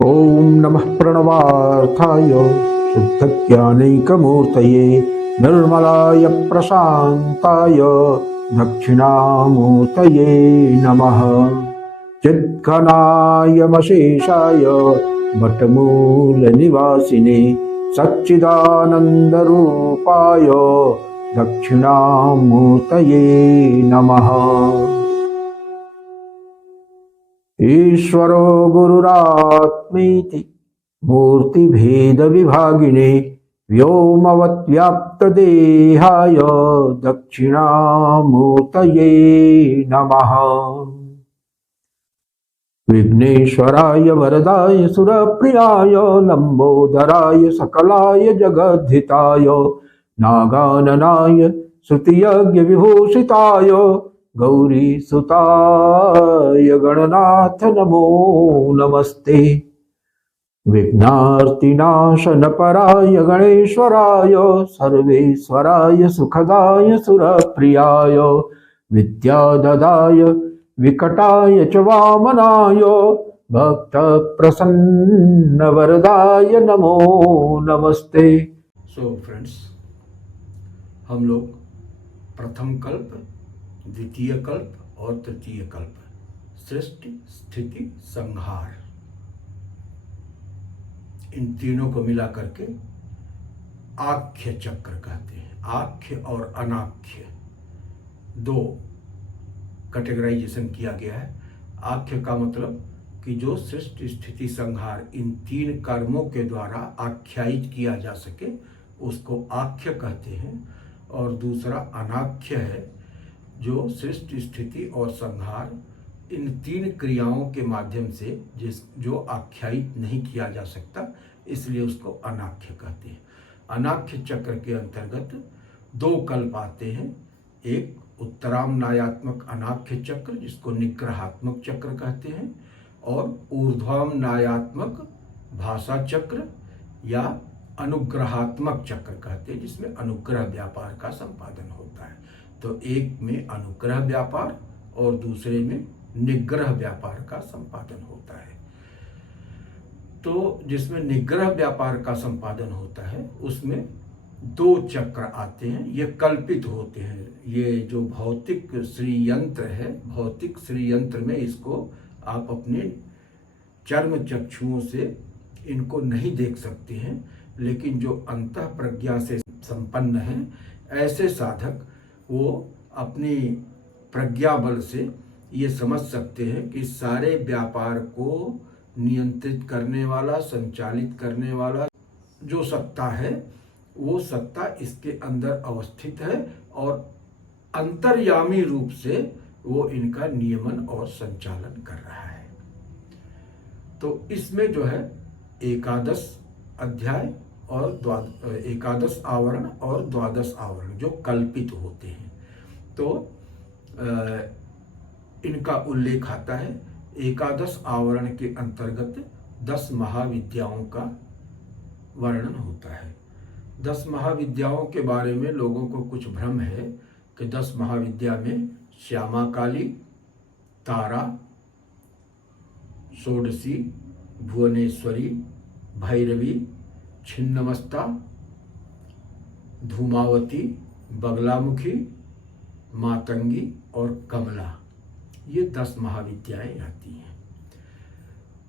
ॐ नमः प्रणवार्थाय शुद्धज्ञानैकमूर्तये निर्मलाय प्रशान्ताय दक्षिणामूर्तये नमः। चिद्घनायमशेषाय वटमूलनिवासिने सच्चिदानन्दरूपाय दक्षिणामूर्तये नमः। ईश्वरो गुरुरात्मेति मूर्तिभेदविभागिने व्योमवद्व्याप्तदेहाय दक्षिणामूर्तये नमः। विघ्नेश्वराय वरदाय सुरप्रियाय लंबोदराय सकलाय जगद्धिताय नागाननाय श्रुतियज्ञ विभूषिताय गौरीसुताय गणनाथ नमो नमस्ते। विघ्नार्तिनाशनपराय गणेश्वराय सर्वेश्वराय सुखदाय सुरप्रियाय विद्याददाय विकटाय च वामनाय भक्तप्रसन्नवरदाय नमो नमस्ते। सो फ्रेंड्स, हम लोग प्रथम कल्प, द्वितीय कल्प और तृतीय कल्प, सृष्टि स्थिति संहार, इन तीनों को मिला करके आख्य चक्र कहते हैं। आख्य और अनाख्य दो कैटेगराइजेशन किया गया है। आख्य का मतलब कि जो सृष्टि स्थिति संहार इन तीन कर्मों के द्वारा आख्यायित किया जा सके उसको आख्य कहते हैं, और दूसरा अनाख्य है जो सृष्टि स्थिति और संहार इन तीन क्रियाओं के माध्यम से जो आख्यायित नहीं किया जा सकता, इसलिए उसको अनाख्य कहते हैं। अनाख्य चक्र के अंतर्गत दो कल्प आते हैं। एक उत्तराम नायात्मक अनाख्य चक्र जिसको निग्रहात्मक चक्र कहते हैं, और ऊर्ध्वाम नायात्मक भाषा चक्र या अनुग्रहात्मक चक्र कहते हैं, जिसमें अनुग्रह व्यापार का संपादन होता है। तो एक में अनुग्रह व्यापार और दूसरे में निग्रह व्यापार का संपादन होता है। तो जिसमें निग्रह व्यापार का संपादन होता है उसमें दो चक्र आते हैं। ये कल्पित होते हैं। ये जो भौतिक श्रीयंत्र है, भौतिक श्रीयंत्र में इसको आप अपने चर्म चक्षुओं से इनको नहीं देख सकते हैं, लेकिन जो अंतः प्रज्ञा से संपन्न है ऐसे साधक वो अपनी प्रज्ञा बल से ये समझ सकते हैं कि सारे व्यापार को नियंत्रित करने वाला, संचालित करने वाला जो सत्ता है वो सत्ता इसके अंदर अवस्थित है, और अंतर्यामी रूप से वो इनका नियमन और संचालन कर रहा है। तो इसमें जो है एकादश अध्याय और एकादश आवरण और द्वादश आवरण जो कल्पित होते हैं, तो इनका उल्लेख आता है। एकादश आवरण के अंतर्गत 10 महाविद्याओं का वर्णन होता है। 10 महाविद्याओं के बारे में लोगों को कुछ भ्रम है कि 10 महाविद्या में श्यामा काली, तारा, षोडशी, भुवनेश्वरी, भैरवी, छिन्नमस्ता, धूमावती, बगलामुखी, मातंगी और कमला, ये 10 महाविद्याएं आती हैं।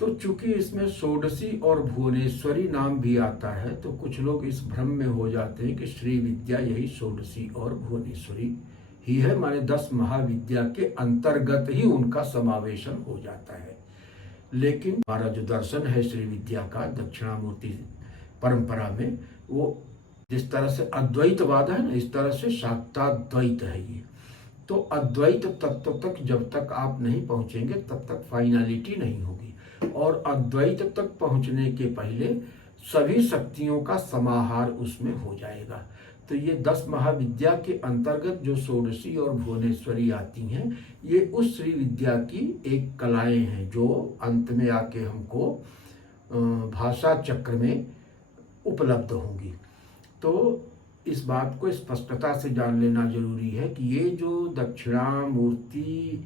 तो चूंकि इसमें षोडशी और भुवनेश्वरी नाम भी आता है, तो कुछ लोग इस भ्रम में हो जाते हैं कि श्री विद्या यही षोडशी और भुवनेश्वरी ही है, माने 10 महाविद्या के अंतर्गत ही उनका समावेशन हो जाता है। लेकिन हमारा जो दर्शन है श्री विद्या का दक्षिणामूर्ति परंपरा में, वो जिस तरह से अद्वैतवाद है ना, इस तरह से शाक्ताद्वैत है ये। तो अद्वैत तत्व तक जब तक आप नहीं पहुंचेंगे तब तक फाइनलिटी नहीं होगी, और अद्वैत तक पहुंचने के पहले सभी शक्तियों का समाहार उसमें हो जाएगा। तो ये 10 महाविद्या के अंतर्गत जो षोडशी और भुवनेश्वरी आती हैं, ये उस श्री विद्या की एक कलाएं हैं जो अंत में आके हमको भाषा चक्र में उपलब्ध होंगी। तो इस बात को स्पष्टता से जान लेना जरूरी है कि ये जो दक्षिणामूर्ति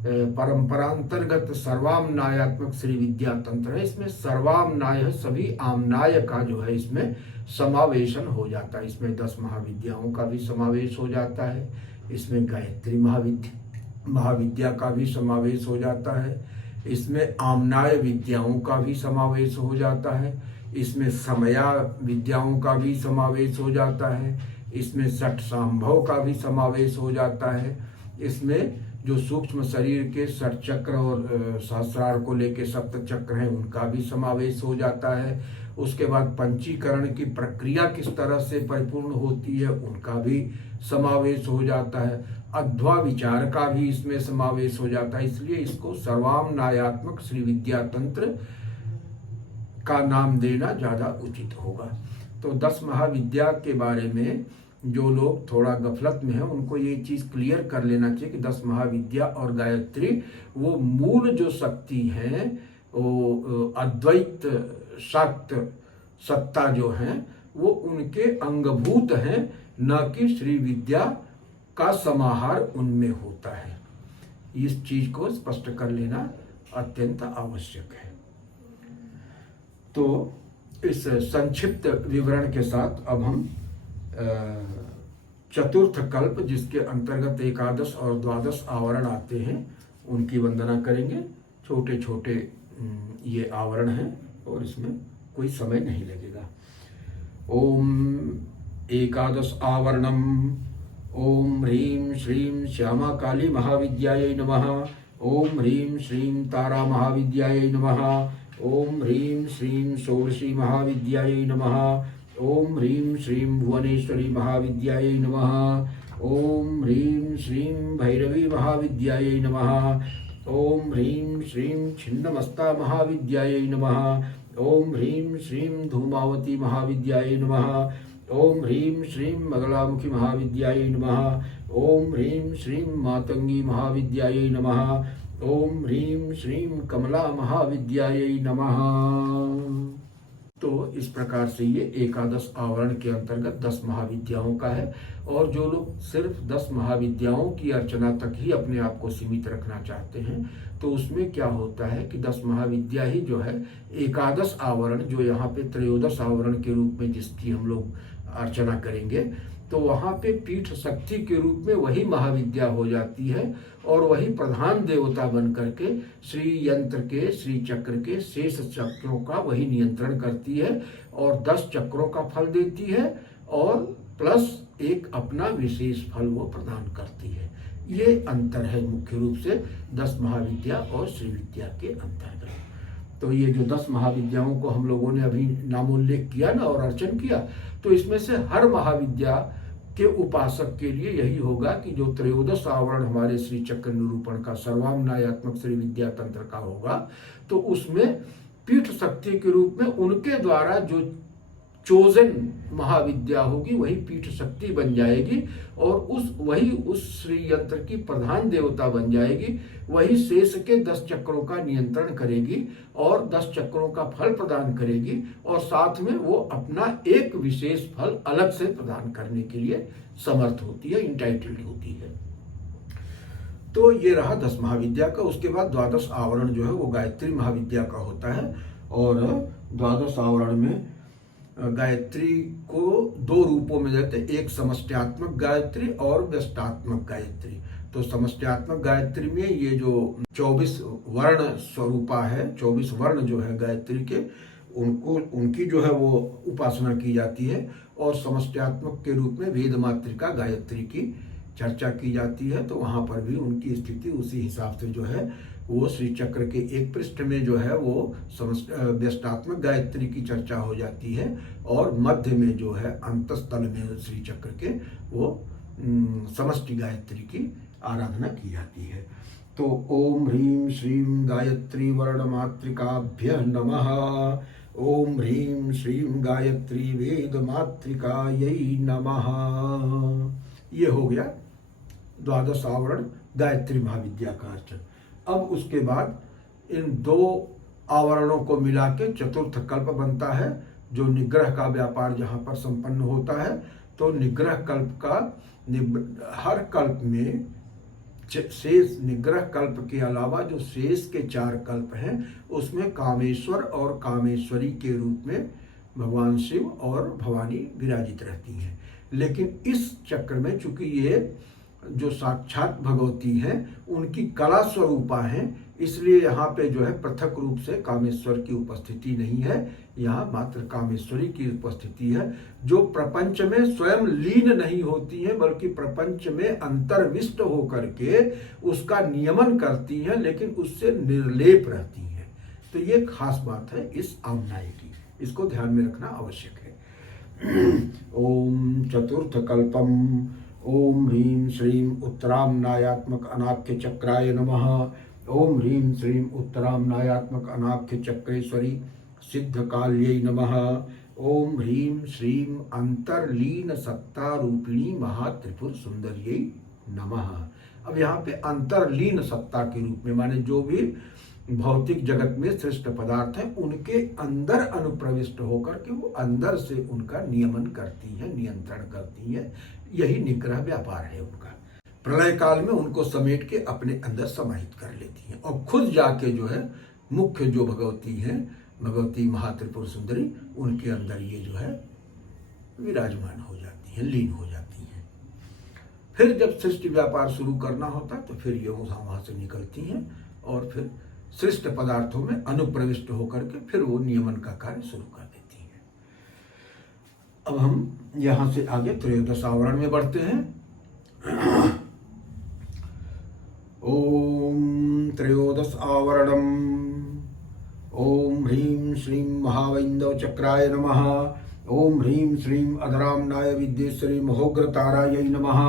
परंपरांतर्गत सर्वामनायात्मक श्री विद्या तंत्र है। इसमें सर्वामनाय सभी आमनाय का जो है इसमें समावेशन हो जाता है। इसमें 10 महाविद्याओं का भी समावेश हो जाता है, इसमें गायत्री महाविद्या का भी समावेश हो जाता है, इसमें आमनाय विद्याओं का भी समावेश हो जाता है, इसमें समया विद्याओं का भी समावेश हो जाता है, इसमें षट सांभव का भी समावेश हो जाता है, इसमें जो सूक्ष्म शरीर के षट चक्र और सहस्रार को लेके सप्त चक्र हैं उनका भी समावेश हो जाता है। उसके बाद पंचीकरण की प्रक्रिया किस तरह से परिपूर्ण होती है उनका भी समावेश हो जाता है, अध्वा विचार का भी इसमें समावेश हो जाता है। इसलिए इसको सर्वामनायात्मक श्री विद्या तंत्र का नाम देना ज़्यादा उचित होगा। तो 10 महाविद्या के बारे में जो लोग थोड़ा गफलत में है उनको ये चीज़ क्लियर कर लेना चाहिए कि 10 महाविद्या और गायत्री वो मूल जो शक्ति है, वो अद्वैत शक्त सत्ता जो है वो उनके अंगभूत हैं, न कि श्री विद्या का समाहार उनमें होता है। इस चीज को स्पष्ट कर लेना अत्यंत आवश्यक है। तो इस संक्षिप्त विवरण के साथ अब हम चतुर्थ कल्प जिसके अंतर्गत एकादश और द्वादश आवरण आते हैं उनकी वंदना करेंगे। छोटे छोटे ये आवरण हैं और इसमें कोई समय नहीं लगेगा। ओम एकादश आवरणम ओम ह्रीं श्रीं श्यामा काली महाविद्यायै नमः। ओम ह्रीं श्रीं तारा महाविद्यायै नमः। ओम ह्रीं श्रीं षोडशी महाविद्यायै नमः। ओम ह्रीं श्रीं भुवनेश्वरी महाविद्यायै नमः। ओम ह्रीं श्रीं भैरवी महाविद्यायै नमः। ओम ह्रीं श्रीं छिन्नमस्ता महाविद्यायै नमः। ओम ह्रीं श्रीं धूमावती महाविद्यायै नमः। ओम ह्रीं श्रीं बगलामुखी महाविद्यायै नमः। ओम ह्रीं श्रीं मातंगी महाविद्यायै नमः। ओम ह्रीं श्रीं कमला महाविद्यायै नमः। तो इस प्रकार से ये एकादश आवरण के अंतर्गत 10 महाविद्याओं का है। और जो लोग सिर्फ 10 महाविद्याओं की अर्चना तक ही अपने आप को सीमित रखना चाहते हैं तो उसमें क्या होता है कि 10 महाविद्या ही जो है एकादश आवरण, जो यहाँ पे त्रयोदश आवरण के रूप में जिसकी हम लोग अर्चना करेंगे, तो वहाँ पे पीठ शक्ति के रूप में वही महाविद्या हो जाती है और वही प्रधान देवता बन करके श्री यंत्र के, श्री चक्र के शेष चक्रों का वही नियंत्रण करती है और 10 चक्रों का फल देती है और प्लस एक अपना विशेष फल वो प्रदान करती है। ये अंतर है मुख्य रूप से 10 महाविद्या और श्री विद्या के अंतर्गत। तो ये जो 10 महाविद्याओं को हम लोगों ने अभी नामोल्लेख किया ना और अर्चन किया, तो इसमें से हर महाविद्या के उपासक के लिए यही होगा कि जो त्रयोदश आवरण हमारे श्री चक्र निरूपण का सर्वामनायात्मक श्री विद्या तंत्र का होगा, तो उसमें पीठ शक्ति के रूप में उनके द्वारा जो चोजन महाविद्या होगी वही पीठ शक्ति बन जाएगी और वही उस श्री यंत्र की प्रधान देवता बन जाएगी। वही शेष के 10 चक्रों का नियंत्रण करेगी और 10 चक्रों का फल प्रदान करेगी और साथ में वो अपना एक विशेष फल अलग से प्रदान करने के लिए समर्थ होती है, इंटाइटल्ड होती है। तो ये रहा 10 महाविद्या का। उसके बाद द्वादश आवरण जो है वो गायत्री महाविद्या का होता है और द्वादश आवरण में गायत्री को 2 रूपों में देते हैं, एक समष्ट्यात्मक गायत्री और व्यष्टात्मक गायत्री। तो समष्ट्यात्मक गायत्री में ये जो 24 वर्ण स्वरूपा है, 24 वर्ण जो है गायत्री के, उनकी जो है वो उपासना की जाती है और समष्ट्यात्मक के रूप में वेद मातृका गायत्री की चर्चा की जाती है। तो वहाँ पर भी उनकी स्थिति उसी हिसाब से जो है वो श्री चक्र के एक पृष्ठ में जो है वो व्यष्टात्मक गायत्री की चर्चा हो जाती है और मध्य में जो है अंतस्थल में श्री चक्र के वो समष्टि गायत्री की आराधना की जाती है। तो ओम ह्रीं श्रीं गायत्री वर्ण मातृकाभ्य नमः। ओम ह्रीं श्रीं गायत्री वेद मातृकायै नमः। ये हो गया द्वादश आवरण गायत्री महाविद्या का अर्चन। अब उसके बाद इन 2 आवरणों को मिला के चतुर्थ कल्प बनता है, जो निग्रह का व्यापार जहाँ पर संपन्न होता है। तो निग्रह कल्प का हर कल्प में शेष निग्रह कल्प के अलावा जो शेष के 4 कल्प हैं उसमें कामेश्वर और कामेश्वरी के रूप में भगवान शिव और भवानी विराजित रहती हैं। लेकिन इस चक्र में चूंकि ये जो साक्षात भगवती हैं उनकी कला स्वरूपा हैं, इसलिए यहाँ पे जो है पृथक रूप से कामेश्वर की उपस्थिति नहीं है, यहाँ मात्र कामेश्वरी की उपस्थिति है, जो प्रपंच में स्वयं लीन नहीं होती हैं बल्कि प्रपंच में अंतर्विष्ट होकर के उसका नियमन करती हैं, लेकिन उससे निर्लेप रहती हैं। तो ये खास बात है इस आमनाय की, इसको ध्यान में रखना आवश्यक है। ओम चतुर्थ कल्पम ओम ह्रीं श्रीं उत्तरामनायात्मक अनाख्य चक्राय नमः। ओम ह्रीं श्रीं उत्तरामनायात्मक अनाख्य चक्रेश्वरी सिद्ध काल्यै नमः। ओम ह्रीं श्रीं अंतरलीन सत्ता रूपिणी महात्रिपुर सुंदर्यै नमः। अब यहाँ पे अंतरलीन सत्ता के रूप में माने जो भी भौतिक जगत में श्रेष्ठ पदार्थ हैं उनके अंदर अनुप्रविष्ट होकर के वो अंदर से उनका नियमन करती हैं, नियंत्रण करती हैं। यही निग्रह व्यापार है उनका। प्रलय काल में उनको समेट के अपने अंदर समाहित कर लेती हैं और खुद जाके जो है मुख्य जो भगवती हैं, भगवती महात्रिपुर सुंदरी, उनके अंदर ये जो है विराजमान हो जाती हैं, लीन हो जाती हैं। फिर जब सृष्टि व्यापार शुरू करना होता है तो फिर ये वहां से निकलती हैं और फिर श्रेष्ठ पदार्थों में अनुप्रविष्ट होकर के फिर वो नियमन का कार्य शुरू कर देती हैं। अब हम यहां से आगे त्रयोदश आवरण में बढ़ते हैं। ओम त्रयोदश आवरणम ओम ह्रीं श्रीं महावैंदव चक्राय नमः। ओम ह्रीं श्रीं अधरामनाय विद्येश्वरी महोग्रतारायै नमः।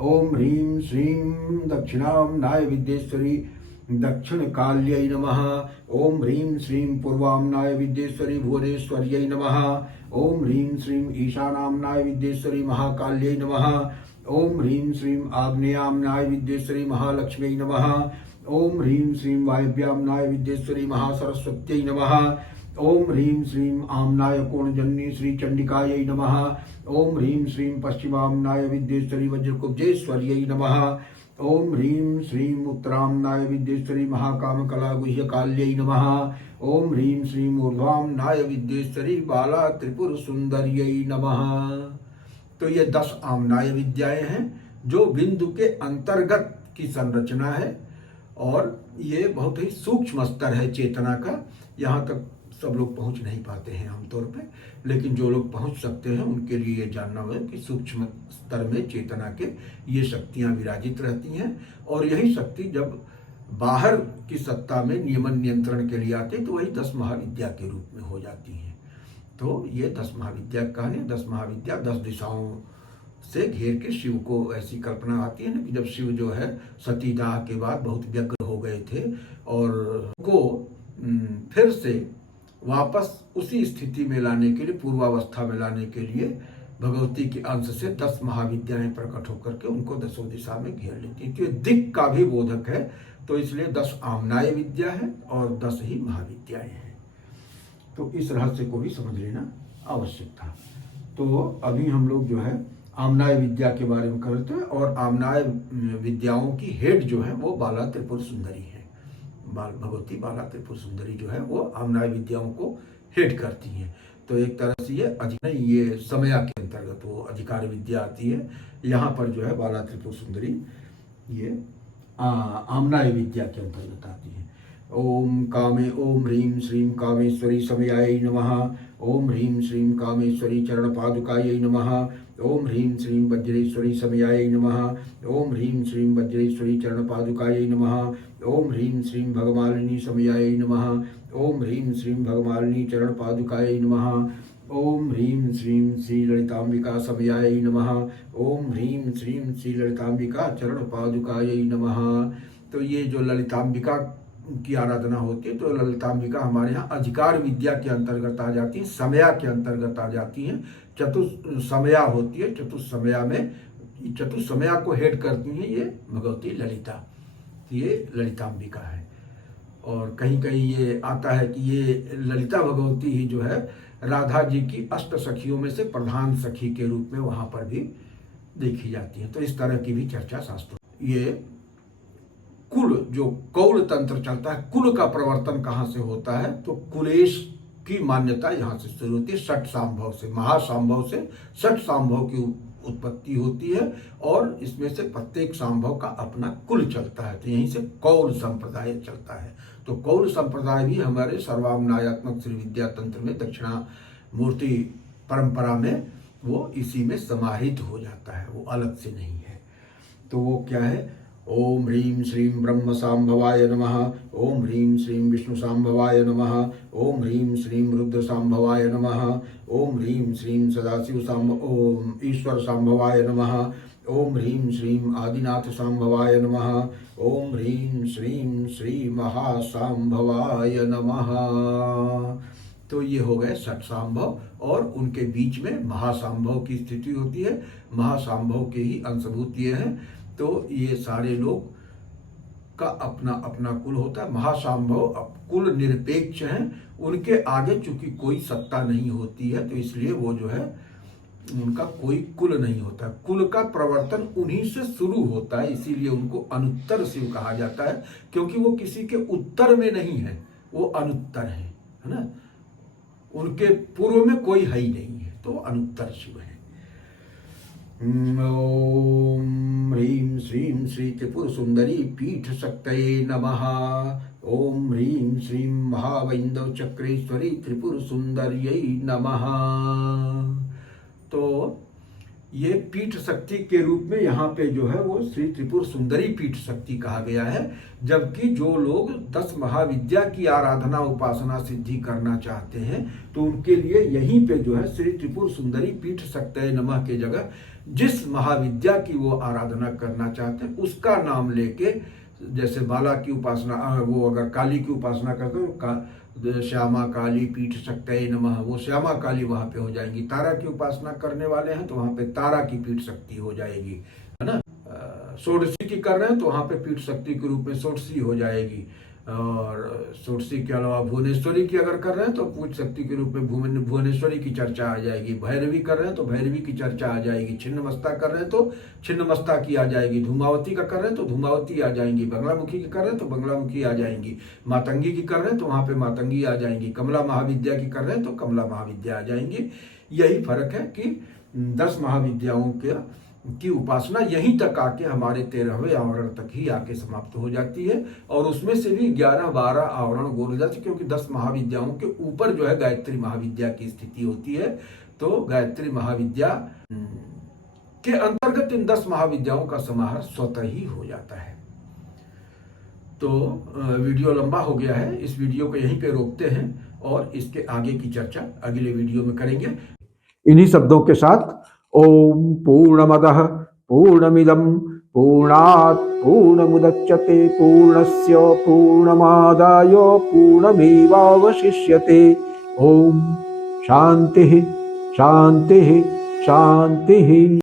ओम ह्रीं श्रीं दक्षिणामनाय विद्येश्वरी दक्षिण काल्यै नमः। ओम ह्रीं श्रीं पूर्वामनाय विद्येश्वरी भुवनेश्वर्यै नमः। ओम ह्रीं श्रीं ईशानामनाय विद्येश्वरी महाकाल्यै नमः। ओम ह्रीं श्रीं आग्नेयामनाय विद्येश्वरी महालक्ष्म्यै नमः। ओम ह्रीं श्रीं वायव्यामनाय विद्येश्वरी महासरस्वत्यै नमः। ओम ह्रीं श्रीं आमनाय कोणजन्नी श्री चंडिकायै नमः। ओम ह्रीं श्रीं पश्चिमामनाय विद्येश्वरी वज्रकुब्जेश्वर्यै नमः। ओम ह्रीं श्रीं उत्तरामनाय विद्येश्वरी महाकामकला गुह्यकाल्यै नमः। ओम ह्रीं श्रीं ऊर्ध्वामनाय विद्येश्वरी बाला त्रिपुर सुंदर्यै नमः। तो ये 10 आमनाय विद्याएं हैं जो बिंदु के अंतर्गत की संरचना है और ये बहुत ही सूक्ष्म स्तर है चेतना का। यहाँ तक सब लोग पहुँच नहीं पाते हैं आमतौर पे, लेकिन जो लोग पहुँच सकते हैं उनके लिए ये जानना है कि सूक्ष्म स्तर में चेतना के ये शक्तियाँ विराजित रहती हैं और यही शक्ति जब बाहर की सत्ता में नियमन नियंत्रण के लिए आती तो वही 10 महाविद्या के रूप में हो जाती हैं। तो ये 10 महाविद्या कहानी, 10 महाविद्या 10 दिशाओं से घेर के शिव को ऐसी कल्पना आती है ना कि जब शिव जो है सतीदाह के बाद बहुत व्यग्र हो गए थे और को फिर से वापस उसी स्थिति में लाने के लिए, पूर्वावस्था में लाने के लिए भगवती के अंश से 10 महाविद्याएं प्रकट होकर के उनको 10 दिशा में घेर लेती। तो ये दिक् का भी बोधक है, तो इसलिए 10 आमनाय विद्या है और 10 ही महाविद्याएं हैं। तो इस रहस्य को भी समझ लेना आवश्यक था। तो अभी हम लोग जो है आमनाय विद्या के बारे में करते हैं और आमनाय विद्याओं की हेड जो है वो बाला त्रिपुर सुंदरी है। भगवती बाला त्रिपुर सुंदरी जो है वो आमनाय विद्याओं को हेड करती हैं। तो एक तरह से ये समया के अंतर्गत वो अधिकार विद्या आती है। यहाँ पर जो है बाला त्रिपुर सुंदरी ये आमनाय विद्या के अंतर्गत आती है। ओम ह्रीं श्रीं कामेश्वरी समयायै नमः। ओम ह्रीं श्रीं कामेश्वरी चरण पादुकायै नमः। ओम ह्रीं श्रीं वज्रेश्वरी समयायै नमः। ओम ह्रीं श्रीं वज्रेश्वरी चरण पादुकायै नमः। ओम ह्रीं श्रीं भगमालिनी समयायै नमः। ओम ह्रीं श्रीं भगमालिनी चरण पादुकायै नमः। ओम ह्रीं श्रीं श्री ललितांबिका समयायै नमः। ओम ह्रीं श्रीं श्री ललितांबिका चरण पादुकायै नमः। तो ये जो ललितांबिका की आराधना होती है तो ललितांबिका हमारे यहाँ अधिकार विद्या के अंतर्गत आ जाती है, समया के अंतर्गत आ जाती हैं। चतुसमया होती है, चतुसमया को हेड करती हैं ये भगवती ललिता, ये ललितांबिका है। और कहीं कहीं ये आता है कि ये ललिता भगवती ही जो है राधा जी की 8 सखियों में से प्रधान सखी के रूप में वहाँ पर भी देखी जाती है। तो इस तरह की भी चर्चा शास्त्रों। ये कुल जो कौल तंत्र चलता है, कुल का प्रवर्तन कहाँ से होता है, तो कुलेश की मान्यता यहाँ से शुरू होती है, षट सांभव से, महासांभव से षट सांभव की उत्पत्ति होती है और इसमें से प्रत्येक सांभव का अपना कुल चलता है। तो यहीं से कौल संप्रदाय चलता है। तो कौल संप्रदाय भी हमारे सर्वानुनायात्मक श्री विद्या तंत्र में दक्षिणामूर्ति परंपरा में वो इसी में समाहित हो जाता है, वो अलग से नहीं है। तो वो क्या है, ओम ह्रीं श्रीं ब्रह्म सांभवाय नमः, ओम ह्रीं श्रीं विष्णु सांभवाय नमः, ओम ह्रीं श्रीं रुद्र सांभवाय नमः, ओम ह्रीं श्रीं सदाशिव ओम ईश्वर सांभवाय नमः, ओम ह्रीं श्रीं आदिनाथ सांभवाय नमः, ओम ह्रीं श्रीं श्री महासांभवाय नमः। तो ये हो गए षट सांभव और उनके बीच में महासांभव की स्थिति होती है। महासांभव के ही अंशभूत ये हैं। तो ये सारे लोग का अपना अपना कुल होता है। महासांभव कुल निरपेक्ष हैं, उनके आगे चूंकि कोई सत्ता नहीं होती है तो इसलिए वो जो है उनका कोई कुल नहीं होता। कुल का प्रवर्तन उन्हीं से शुरू होता है, इसीलिए उनको अनुत्तर शिव कहा जाता है, क्योंकि वो किसी के उत्तर में नहीं है, वो अनुत्तर है ना। उनके पूर्व में कोई है ही नहीं है, तो अनुत्तर शिव है। ओम ह्रीं श्रीं श्री त्रिपुर सुंदरी पीठ शक्तये नमः। ओम ह्रीं श्रीं महावैंदव चक्रेश्वरी त्रिपुर सुंदर्यै नमः। तो ये पीठ शक्ति के रूप में यहाँ पे जो है वो श्री त्रिपुर सुंदरी पीठ शक्ति कहा गया है। जबकि जो लोग 10 महाविद्या की आराधना उपासना सिद्धि करना चाहते हैं तो उनके लिए यहीं पे जो है श्री त्रिपुर सुंदरी पीठ शक्तये नमः के जगह जिस महाविद्या की वो आराधना करना चाहते हैं उसका नाम लेके, जैसे बाला की उपासना, वो अगर काली की उपासना करते हो श्यामा काली पीठ शक्तये नमः, वो श्यामा काली वहाँ पे हो जाएंगी। तारा की उपासना करने वाले हैं तो वहाँ पे तारा की पीठ शक्ति हो जाएगी, है ना। षोडशी की कर रहे हैं तो वहाँ पे पीठ शक्ति के रूप में षोडशी हो जाएगी। और षोडशी के अलावा भुवनेश्वरी की अगर कर रहे हैं तो पीठ शक्ति के रूप में भुवनेश्वरी की चर्चा आ जाएगी। भैरवी कर रहे हैं तो भैरवी की चर्चा आ जाएगी। छिन्नमस्ता कर रहे हैं तो छिन्नमस्ता की आ जाएगी। धूमावती का कर रहे हैं तो धूमावती आ जाएंगी। बंगलामुखी की कर रहे हैं तो बंगलामुखी आ जाएंगी। मातंगी की कर रहे हैं तो वहाँ पे मातंगी आ जाएंगी। कमला महाविद्या की कर रहे हैं तो कमला महाविद्या आ जाएंगी। यही फर्क है कि 10 महाविद्याओं की उपासना यहीं तक आके हमारे 13वें आवरण तक ही आके समाप्त हो जाती है और उसमें से भी 11-12 आवरण गोल हो जाते हैं, क्योंकि 10 महाविद्याओं के ऊपर जो है गायत्री महाविद्या की स्थिति होती है। तो गायत्री महाविद्या के अंतर्गत इन 10 महाविद्याओं का समाहार स्वतः ही हो जाता है। तो वीडियो लंबा हो गया है, इस वीडियो को यहीं पे रोकते हैं और इसके आगे की चर्चा अगले वीडियो में करेंगे। इन्हीं शब्दों के साथ ओम पूर्णमदः पूर्णमिदं पूर्णात् पूर्णमुदच्यते पूर्णस्य पूर्णमादाय पूर्णमेवावशिष्यते। ओम शांति शांति शांति।